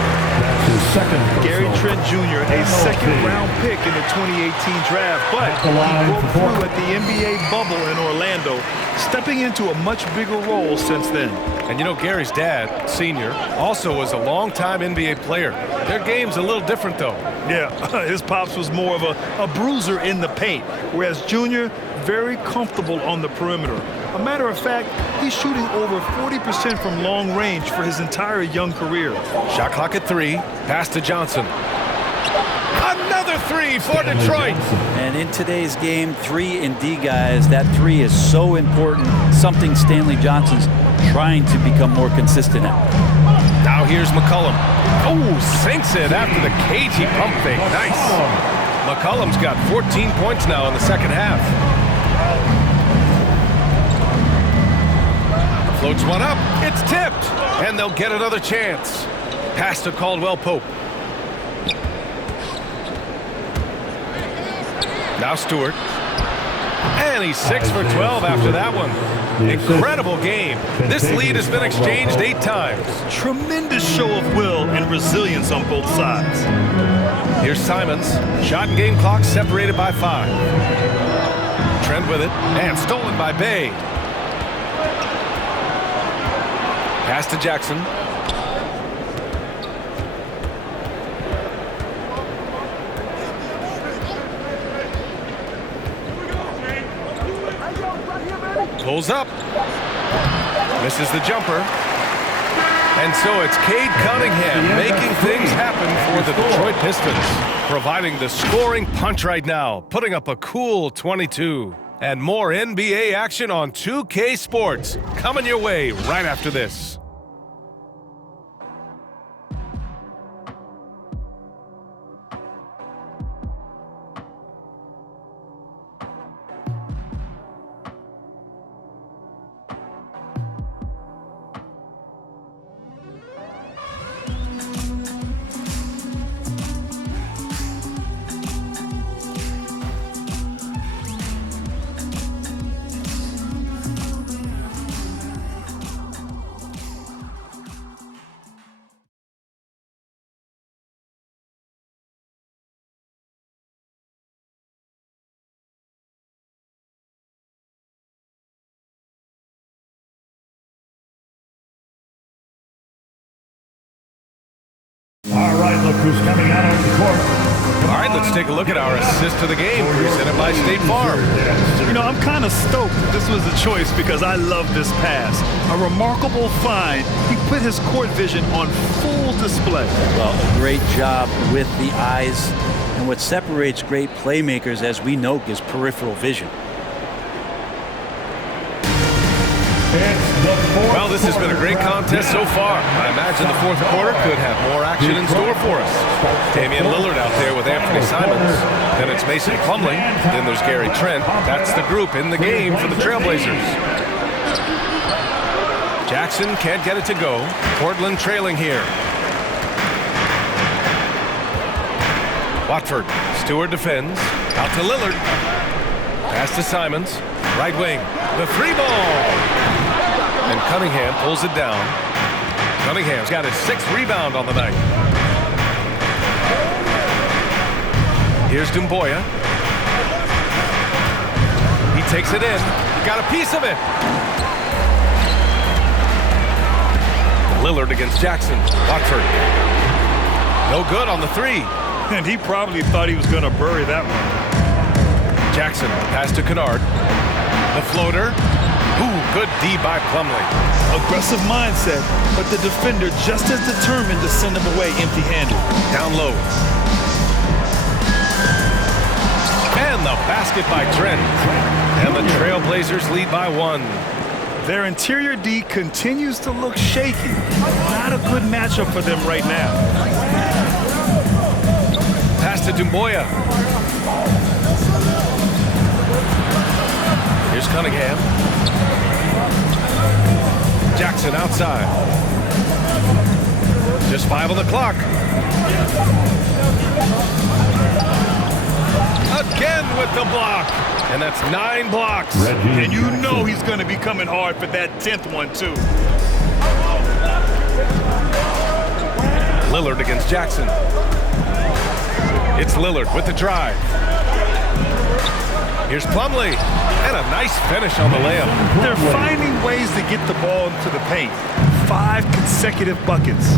Gary Trent Jr., a 2nd-round pick in the 2018 draft, but he broke through at the NBA bubble in Orlando, stepping into a much bigger role since then. And you know, Gary's dad, senior, also was a longtime NBA player. Their game's a little different, though. Yeah, his pops was more of a bruiser in the paint, whereas Junior, very comfortable on the perimeter. A matter of fact, he's shooting over 40% from long range for his entire young career. Shot clock at 3. Pass to Johnson. Another 3 for Detroit. And in today's game, 3 and D guys, that 3 is so important. Something Stanley Johnson's trying to become more consistent at. Now here's McCollum. Oh, sinks it after the cagey pump fake. Nice. McCollum's got 14 points now in the 2nd half. Floats one up. It's tipped. And they'll get another chance. Pass to Caldwell Pope. Now Stewart. And he's 6 for 12 after that one. Incredible game. This lead has been exchanged 8 times. Tremendous show of will and resilience on both sides. Here's Simons. Shot and game clock separated by 5. Trent with it. And stolen by Bey. Pass to Jackson. Pulls up. Misses the jumper. And so it's Cade Cunningham making things happen for the Detroit Pistons, providing the scoring punch right now, putting up a cool 22. And more NBA action on 2K Sports coming your way right after this. All right, look who's coming out on the court. All right, let's take a look at our assist of the game presented by State Farm. You know, I'm kind of stoked that this was a choice because I love this pass. A remarkable find. He put his court vision on full display. Well, a great job with the eyes. And what separates great playmakers, as we know, is peripheral vision. Well, this has been a great contest so far. I imagine the fourth quarter could have more action in store for us. Damian Lillard out there with Anthony Simons. Then it's Mason Plumlee. Then there's Gary Trent. That's the group in the game for the Trailblazers. Jackson can't get it to go. Portland trailing here. Watford. Stewart defends. Out to Lillard. Pass to Simons. Right wing. The three ball. And Cunningham pulls it down. Cunningham's got his 6th rebound on the night. Here's Dumboya. He takes it in. Got a piece of it. Lillard against Jackson. Watford. No good on the 3. And he probably thought he was going to bury that one. Jackson. Pass to Kennard. The floater. Ooh, good D by Plumlee. Aggressive mindset, but the defender just as determined to send him away empty-handed. Down low. And the basket by Trent. And the Trailblazers lead by 1. Their interior D continues to look shaky. Not a good matchup for them right now. Pass to Dumboya. Here's Cunningham. Jackson outside. Just 5 on the clock. Again with the block. And that's 9 blocks. And you know he's going to be coming hard for that 10th one, too. Lillard against Jackson. It's Lillard with the drive. Here's Plumlee. And a nice finish on the layup. They're finding ways to get the ball into the paint. 5 consecutive buckets.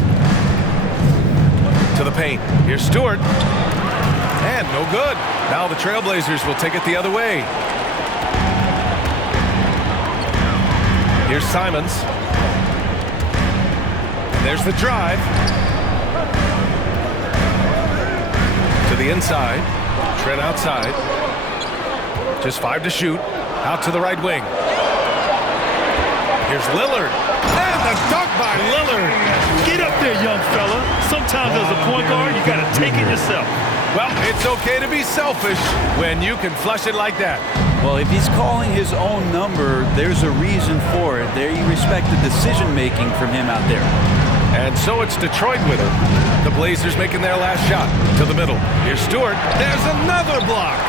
To the paint. Here's Stewart. And no good. Now the Trailblazers will take it the other way. Here's Simons. And there's the drive. To the inside. Trent outside. Just 5 to shoot. Out to the right wing. Here's Lillard. And the dunk by Lillard. Get up there, young fella. Sometimes as a point guard, you got to take it yourself. Well, it's okay to be selfish when you can flush it like that. Well, if he's calling his own number, there's a reason for it. There you respect the decision-making from him out there. And so it's Detroit with it. The Blazers making their last shot to the middle. Here's Stewart. There's another block.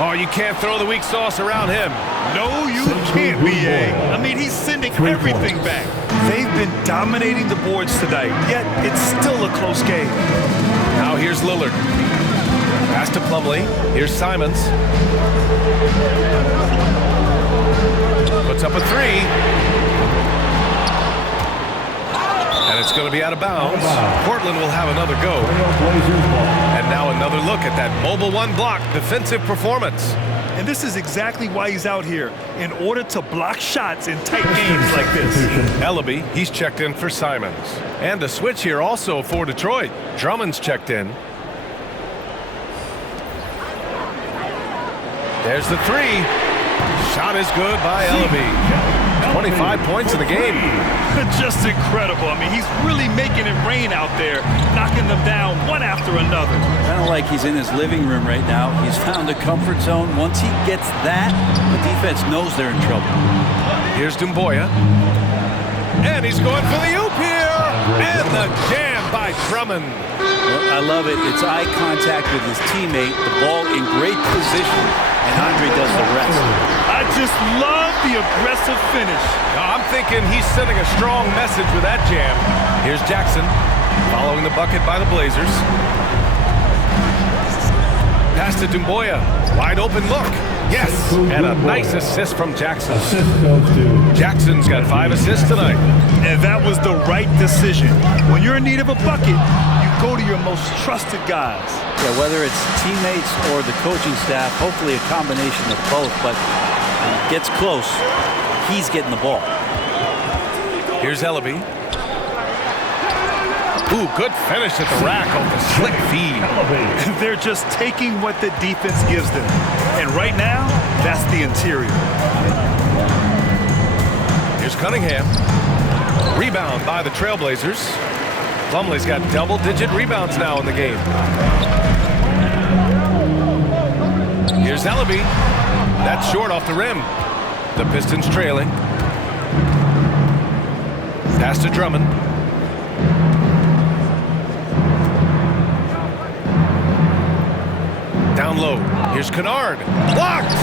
Oh, you can't throw the weak sauce around him. No, you can't, B.A. I mean, he's sending everything back. They've been dominating the boards tonight, yet it's still a close game. Now here's Lillard. Pass to Plumlee. Here's Simons. Puts up a 3. And it's going to be out of bounds. Portland will have another go. And now another look at that mobile 1 block defensive performance. And this is exactly why he's out here, in order to block shots in tight games like this. Elleby, he's checked in for Simons. And a switch here also for Detroit. Drummond's checked in. There's the 3. Shot is good by Elleby. 25 points in the game. Just incredible. I mean, he's really making it rain out there, knocking them down one after another. Kind of like he's in his living room right now. He's found a comfort zone. Once he gets that, the defense knows they're in trouble. Here's Dumboya. And he's going for the oop here. And the jam by Drummond. Well, I love it. It's eye contact with his teammate. The ball in great position, and Andre does the rest. I just love the aggressive finish. I'm thinking he's sending a strong message with that jam. Here's Jackson following the bucket by the Blazers. Pass to Dumboya. Wide open look. Yes, and a nice assist from Jackson. Jackson's got 5 assists tonight. And that was the right decision. When you're in need of a bucket, you go to your most trusted guys. Yeah, whether it's teammates or the coaching staff, hopefully a combination of both, but when it gets close, he's getting the ball. Here's Elleby. Ooh, good finish at the rack on the slick feed. They're just taking what the defense gives them. And right now, that's the interior. Here's Cunningham. Rebound by the Trailblazers. Plumlee's got double-digit rebounds now in the game. Here's Elleby. That's short off the rim. The Pistons trailing. Pass to Drummond. Down low. Here's Kennard. Blocked!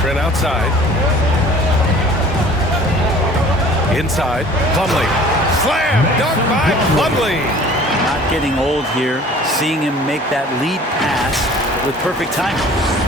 Trent outside. Inside. Plumlee. Slam! Dunk by Plumlee. Not getting old here. Seeing him make that lead pass with perfect timing.